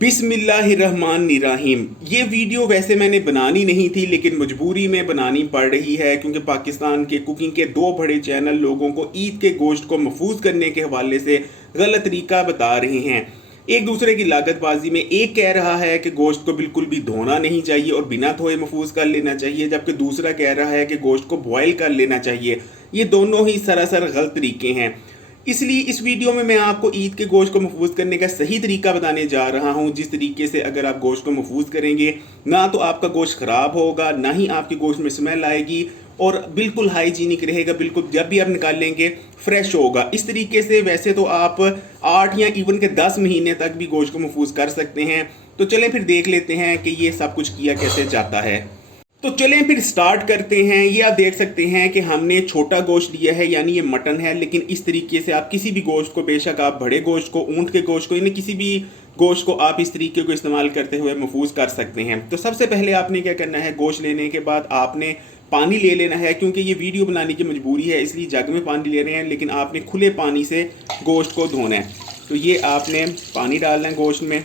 बिस्मिल्लाहिर्रहमानिर्रहीम। ये वीडियो वैसे मैंने बनानी नहीं थी, लेकिन मजबूरी में बनानी पड़ रही है क्योंकि पाकिस्तान के कुकिंग के दो बड़े चैनल लोगों को ईद के गोश्त को महफूज करने के हवाले से गलत तरीका बता रहे हैं। एक दूसरे की लागतबाजी में एक कह रहा है कि गोश्त को बिल्कुल भी धोना नहीं चाहिए और बिना धोए महफूज कर लेना चाहिए, जबकि दूसरा कह रहा है कि गोश्त को बॉयल कर लेना चाहिए। ये दोनों ही सरासर गलत तरीके हैं। इसलिए इस वीडियो में मैं आपको ईद के गोश्त को महफूज करने का सही तरीका बताने जा रहा हूं, जिस तरीके से अगर आप गोश्त को महफूज करेंगे ना तो आपका गोश्त ख़राब होगा, ना ही आपके गोश्त में स्मेल आएगी और बिल्कुल हाइजीनिक रहेगा। बिल्कुल जब भी आप निकालेंगे फ्रेश होगा। इस तरीके से वैसे तो आप 8 या इवन के 10 महीने तक भी गोश्त को महफूज कर सकते हैं। तो चलें फिर देख लेते हैं कि ये सब कुछ किया कैसे जाता है। तो चलें फिर स्टार्ट करते हैं। ये आप देख सकते हैं कि हमने छोटा गोश्त लिया है, यानी ये मटन है। लेकिन इस तरीके से आप किसी भी गोश्त को, बेशक आप बड़े गोश्त को, ऊँट के गोश्त को, यानी किसी भी गोश्त को आप इस तरीके को इस्तेमाल करते हुए महफूज कर सकते हैं। तो सबसे पहले आपने क्या करना है, गोश्त लेने के बाद आपने पानी ले लेना है। क्योंकि ये वीडियो बनाने की मजबूरी है इसलिए जग में पानी ले रहे हैं, लेकिन आपने खुले पानी से गोश्त को धोना है। तो ये आपने पानी डालना है गोश्त में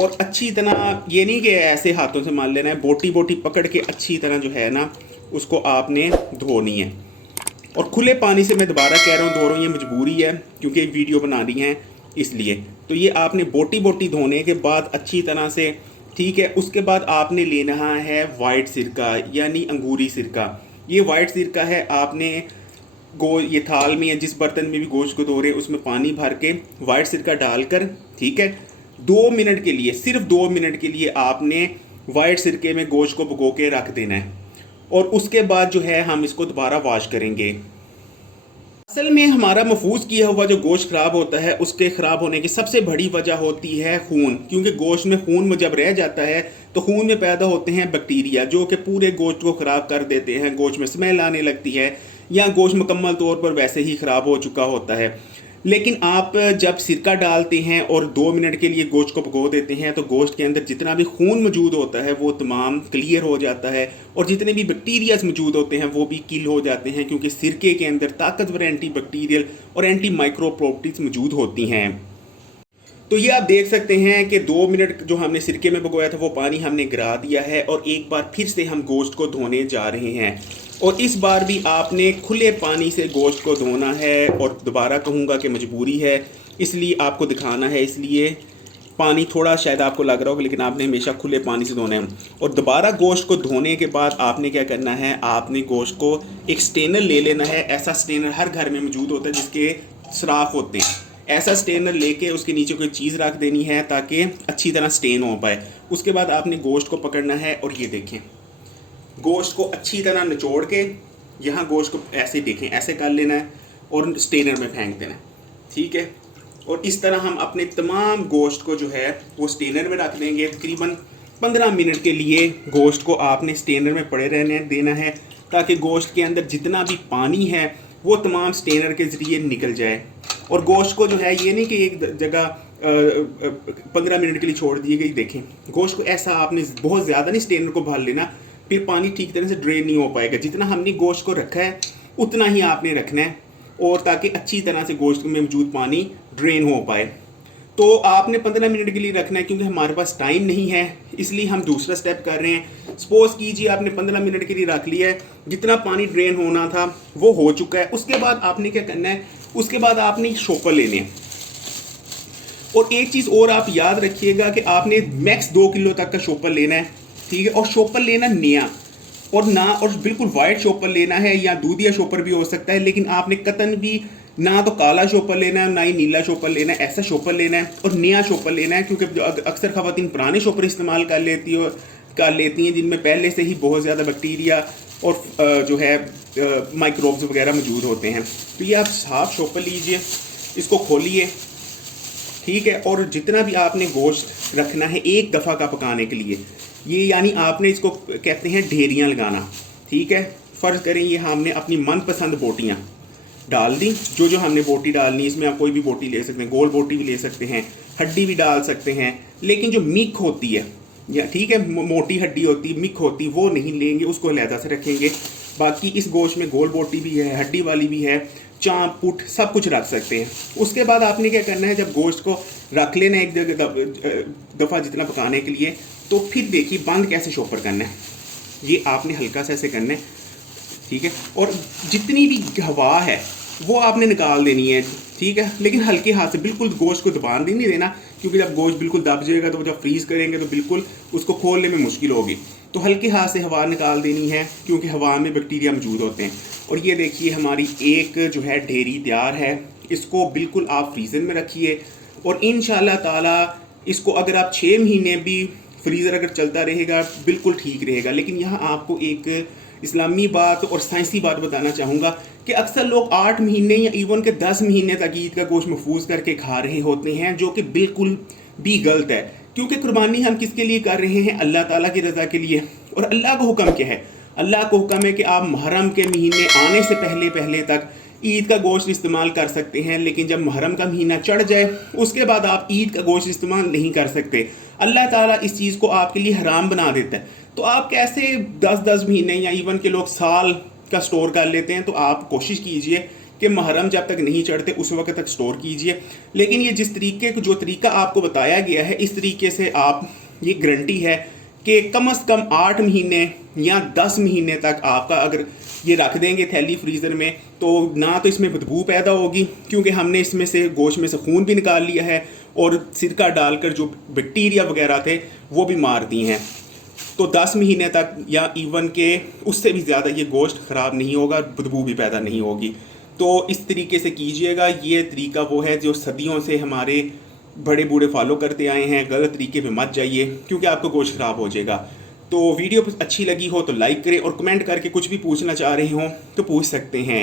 और अच्छी तरह, ये नहीं कि ऐसे हाथों से मान लेना है, बोटी बोटी पकड़ के अच्छी तरह जो है ना उसको आपने धोनी है। और खुले पानी से मैं दोबारा कह रहा हूँ, धो रहा हूँ, ये मजबूरी है क्योंकि वीडियो बना रही है इसलिए। तो ये आपने बोटी बोटी धोने के बाद अच्छी तरह से, ठीक है। उसके बाद आपने लेना है वाइट सिरका, यानी अंगूरी सिरका। ये वाइट सिरका है, आपने ये थाल में या जिस बर्तन में भी गोश्त को धो रहे हैं उसमें पानी भर के वाइट सिरका डालकर, ठीक है, 2 मिनट के लिए, सिर्फ 2 मिनट के लिए आपने वाइट सिरके में गोश्त को भिगो के रख देना है। और उसके बाद जो है हम इसको दोबारा वॉश करेंगे। असल में हमारा महफूज किया हुआ जो गोश्त ख़राब होता है, उसके ख़राब होने की सबसे बड़ी वजह होती है खून। क्योंकि गोश्त में खून जब रह जाता है तो खून में पैदा होते हैं बैक्टीरिया, जो कि पूरे गोश्त को ख़राब कर देते हैं। गोश्त में स्मेल आने लगती है या गोश्त मुकम्मल तौर पर वैसे ही ख़राब हो चुका होता है। लेकिन आप जब सिरका डालते हैं और 2 मिनट के लिए गोश्त को भिगो देते हैं तो गोश्त के अंदर जितना भी खून मौजूद होता है वो तमाम क्लियर हो जाता है और जितने भी बैक्टीरियाज मौजूद होते हैं वो भी किल हो जाते हैं, क्योंकि सिरके के अंदर ताकतवर एंटी बैक्टीरियल और एंटी माइक्रो प्रॉपर्टीज मौजूद होती हैं। तो ये आप देख सकते हैं कि 2 मिनट जो हमने सिरके में भिगोया था वो पानी हमने गिरा दिया है और एक बार फिर से हम गोश्त को धोने जा रहे हैं। और इस बार भी आपने खुले पानी से गोश्त को धोना है। और दोबारा कहूँगा कि मजबूरी है इसलिए आपको दिखाना है, इसलिए पानी थोड़ा शायद आपको लग रहा होगा, लेकिन आपने हमेशा खुले पानी से धोना है। और दोबारा गोश्त को धोने के बाद आपने क्या करना है, आपने गोश्त को एक स्टेनर ले लेना है। ऐसा स्टेनर हर घर में मौजूद होता है जिसके सराफ होते हैं। ऐसा स्टेनर लेके उसके नीचे कोई चीज़ रख देनी है ताकि अच्छी तरह स्टेन हो पाए। उसके बाद आपने गोश्त को पकड़ना है और ये देखें, गोश्त को अच्छी तरह निचोड़ के यहाँ गोश्त को ऐसे देखें, ऐसे कर लेना है और स्टेनर में फेंक देना है, ठीक है। और इस तरह हम अपने तमाम गोश्त को जो है वो स्टेनर में रख देंगे। तकरीबन 15 मिनट के लिए गोश्त को आपने स्टेनर में पड़े रहने देना है ताकि गोश्त के अंदर जितना भी पानी है वो तमाम स्टेनर के ज़रिए निकल जाए। और गोश्त को जो है ये नहीं कि एक जगह 15 मिनट के लिए छोड़ दी गई। देखें, गोश्त को ऐसा आपने बहुत ज़्यादा नहीं स्टेनर को भर लेना, फिर पानी ठीक तरह से ड्रेन नहीं हो पाएगा। जितना हमने गोश्त को रखा है उतना ही आपने रखना है, और ताकि अच्छी तरह से गोश्त में मौजूद पानी ड्रेन हो पाए। तो आपने 15 मिनट के लिए रखना है। क्योंकि हमारे पास टाइम नहीं है इसलिए हम दूसरा स्टेप कर रहे हैं। सपोज कीजिए आपने 15 मिनट के लिए रख लिया है, जितना पानी ड्रेन होना था वो हो चुका है। उसके बाद आपने क्या करना है, उसके बाद आपने शॉपर लेने हैं। और एक चीज़ और आप याद रखिएगा कि आपने मैक्स 2 किलो तक का शॉपर लेना है, ठीक है। और शॉपर लेना नया और बिल्कुल वाइट शॉपर लेना है, या दूधिया शॉपर भी हो सकता है, लेकिन आपने कतन भी ना तो काला शॉपर लेना है ना ही नीला शॉपर लेना है। ऐसा शॉपर लेना है और नया शॉपर लेना है। क्योंकि अक्सर ख़वातीन पुराने शॉपर इस्तेमाल कर लेती हैं जिनमें पहले से ही बहुत ज़्यादा बैक्टीरिया और जो है माइक्रोब्स वगैरह मौजूद होते हैं। तो ये आप साफ शॉपर लीजिए, इसको खोलिए, ठीक है। और जितना भी आपने गोश्त रखना है एक दफ़ा का पकाने के लिए, ये यानी आपने इसको कहते हैं ढेरियाँ लगाना, ठीक है। फ़र्ज़ करें ये हमने अपनी मनपसंद बोटियाँ डाल दी, जो हमने बोटी डालनी, इसमें आप कोई भी बोटी ले सकते हैं, गोल बोटी भी ले सकते हैं, हड्डी भी डाल सकते हैं। लेकिन जो मिक होती है, या ठीक है, मोटी हड्डी होती, मिक होती, वो नहीं लेंगे, उसको अलहदा से रखेंगे। बाकी इस गोश्त में गोल बोटी भी है, हड्डी वाली भी है, चाँप पुट सब कुछ रख सकते हैं। उसके बाद आपने क्या करना है, जब गोश्त को रख लेना है एक दफ़ा जितना पकाने के लिए, तो फिर देखिए बंद कैसे शॉपर करना है। ये आपने हल्का सा ऐसे करना है, ठीक है, और जितनी भी हवा है वो आपने निकाल देनी है, ठीक है, लेकिन हल्के हाथ से, बिल्कुल गोश्त को दबान नहीं देना, क्योंकि जब गोश्त बिल्कुल दब जाएगा तो जब फ्रीज़ करेंगे तो बिल्कुल उसको खोलने में मुश्किल होगी। तो हल्के हाथ से हवा निकाल देनी है, क्योंकि हवा में बैक्टीरिया मौजूद होते हैं। और ये देखिए हमारी एक जो है ढेरी तैयार है। इसको बिल्कुल आप फ्रीज़र में रखिए और इंशाल्लाह ताला इसको अगर आप 6 महीने भी फ्रीज़र अगर चलता रहेगा बिल्कुल ठीक रहेगा। लेकिन यहाँ आपको एक इस्लामी बात और साइंसी बात बताना चाहूँगा कि अक्सर लोग 8 महीने या इवन के 10 महीने तक ईद का गोश्त महफूज करके खा रहे होते हैं, जो कि बिल्कुल भी गलत है। क्योंकि कुर्बानी हम किसके लिए कर रहे हैं? अल्लाह ताला की रज़ा के लिए। और अल्लाह का हुक्म क्या है? अल्लाह का हुक्म है कि आप मुहर्रम के महीने आने से पहले पहले तक ईद का गोश्त इस्तेमाल कर सकते हैं, लेकिन जब मुहर्रम का महीना चढ़ जाए उसके बाद आप ईद का गोश्त इस्तेमाल नहीं कर सकते। अल्लाह ताला इस चीज़ को आपके लिए हराम बना देता है। तो आप कैसे 10-10 महीने या इवन के लोग साल का स्टोर कर लेते हैं। तो आप कोशिश कीजिए कि मुहर्रम जब तक नहीं चढ़ते उस वक्त तक स्टोर कीजिए। लेकिन ये जिस तरीके जो तरीका आपको बताया गया है, इस तरीके से आप, ये गारंटी है कि कम से कम 8 महीने या 10 महीने तक आपका अगर ये रख देंगे थैली फ्रीज़र में, तो ना तो इसमें बदबू पैदा होगी, क्योंकि हमने इसमें से गोश्त में से खून भी निकाल लिया है और सिरका डालकर जो बैक्टीरिया वगैरह थे वो भी मार दिए हैं। तो 10 महीने तक या इवन के उससे भी ज़्यादा ये गोश्त ख़राब नहीं होगा, बदबू भी पैदा नहीं होगी। तो इस तरीके से कीजिएगा। ये तरीका वो है जो सदियों से हमारे बड़े बूढ़े फॉलो करते आए हैं। गलत तरीके पे मत जाइए, क्योंकि आपका गोश्त ख़राब हो जाएगा। तो वीडियो अच्छी लगी हो तो लाइक करें और कमेंट करके कुछ भी पूछना चाह रहे हो तो पूछ सकते हैं।